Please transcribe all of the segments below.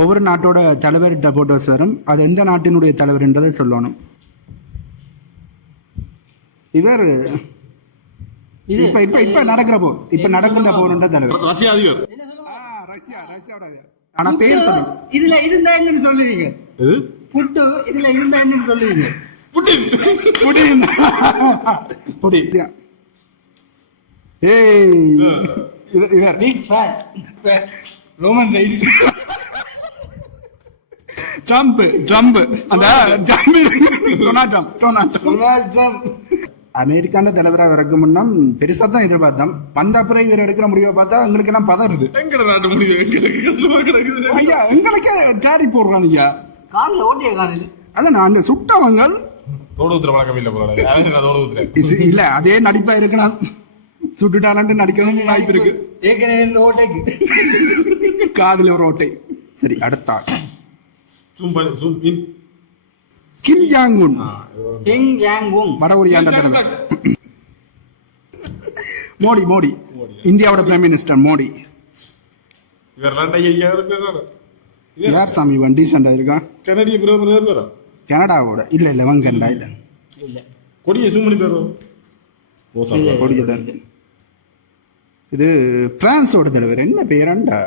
ஒவ்வொரு நாட்டோட தலைவர்கிட்ட போட்டோஸ் வரும். அது எந்த நாட்டினுடைய தலைவர்ன்றதை சொல்லணும். இவர் இப்ப இப்ப இப்ப நடக்கிறப்போ நடக்கின்ற போன்ற தலைவர் ரஷ்யா அதிபர். ரஷ்யாவோட. ஆனா பேர் சொல்லுங்க. இதுல இருந்தா என்னன்னு சொல்லுவீங்க? புட்டு இதுல இருந்தா என்னன்னு சொல்லுவீங்க? புட்டின். புட்டின். புட்டின். ஏய் இவர் big fan Roman Reigns. Trump அந்த டொனால்ட் ட்ரம்ப் அமெரிக்கான தலைவராக வரக்கு முன்னம் பெருசா தான் எதிர்பார்த்தோம். வந்த அப்புறம் இவர் எடுக்கிற முடிவை பார்த்தா எங்களுக்கு எல்லாம் பதறுது. எங்கட நாட்டு முடிவு எங்களுக்கு கஷ்டமா கிடக்குது ஐயா. எங்களுக்கே காரி போடுறான் ஐயா. காலில் ஓட்டிய காலில் அதான் அந்த சுட்டவங்கள் தோடு ஊத்துற வழக்கம் இல்ல போல. தோடு ஊத்துற இல்ல அதே நடிப்பா இருக்கலாம். சுட்டுட்டானு நடிக்கணும் வாய்ப்பு இருக்கு. ஏற்கனவே இந்த ஓட்டைக்கு காதுல ஒரு ஓட்டை. சரி அடுத்த Kim Jong Un. Kim Jong Un வட கொரியாண்ட தலைவர். மோடி இந்தியாவோட பிரைம் மினிஸ்டர் மோடி. யார் சாமி இவன் டீசெண்டா இருக்கான்? கனடிய பிரதமர் பேரா? கனடாவோட இல்ல வங்கண்டா இல்ல கொடிய சூமணி பேரோ கொடிய. இது பிரான்ஸோட தலைவர் என்ன பேரண்டா?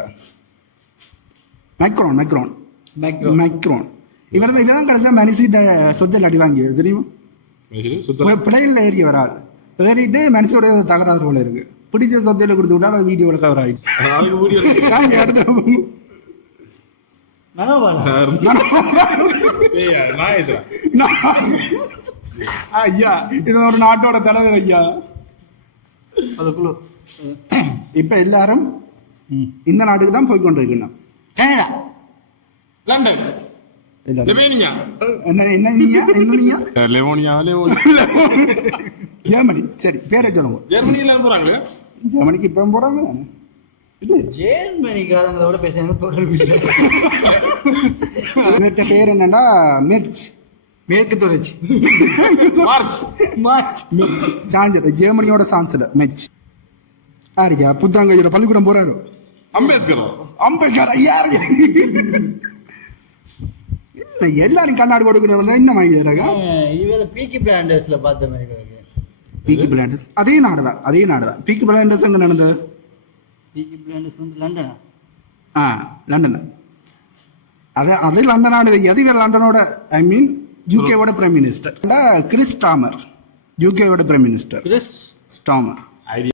மைக்ரோன். இவர்தான் கடைசியா மனுஷிட்ட சொத்தில் அடி வாங்கி தெரியும். பிளைன்ல ஏறி வராள் ஏறிட்டு மனுஷோட தகராறு போல இருக்கு. பிடிச்ச சொத்தையில கொடுத்து விட்டா வீடியோல கவர் ஆயிடுச்சு. ஐயா இது ஒரு நாட்டோட தலைவர் ஐயா. அதுக்குள்ள இப்ப எல்லாரும் இந்த நாட்டுக்கு தான் போய் கொண்டிருக்கணும். Canada London Germany. சரி பேரை சொல்லுங்க. ஜெர்மனில போறாங்க. ஜெர்மனிக்கு இப்ப போறாங்க. ஜெர்மனிக்காரங்களோட பேசுறாங்க தொடர்பு. இவர்கிட்ட பேர் என்னன்னா மெர்ச். மேற்கு தொடர்ச்சி. Merz chancellor. ஜெர்மனியோட சான்சலர் மெர்ச். யாருக்கா புத்தாங்க பள்ளிக்கூடம் போறாரு? அம்பேத்கர். யாரு எல்லாரும் கண்ணாடி கொடுக்கணும். என்ன மாதிரி இவர பீக்கி பிளாண்டர்ஸ்ல பார்த்த மாதிரி. பீக்கி பிளாண்டர்ஸ் அதே நாடுதான். பீக்கி பிளாண்டர்ஸ் எங்க நடந்தது? பீக்கி பிளாண்டர்ஸ் வந்து லண்டனா? லண்டன். அது லண்டன் ஆனது. எது லண்டனோட ஐ மீன் யூகேவோட பிரைம் மினிஸ்டர் கிறிஸ் ஸ்டாமர். யூகேவோட பிரைம் மினிஸ்டர் கிறிஸ் ஸ்டாமர்.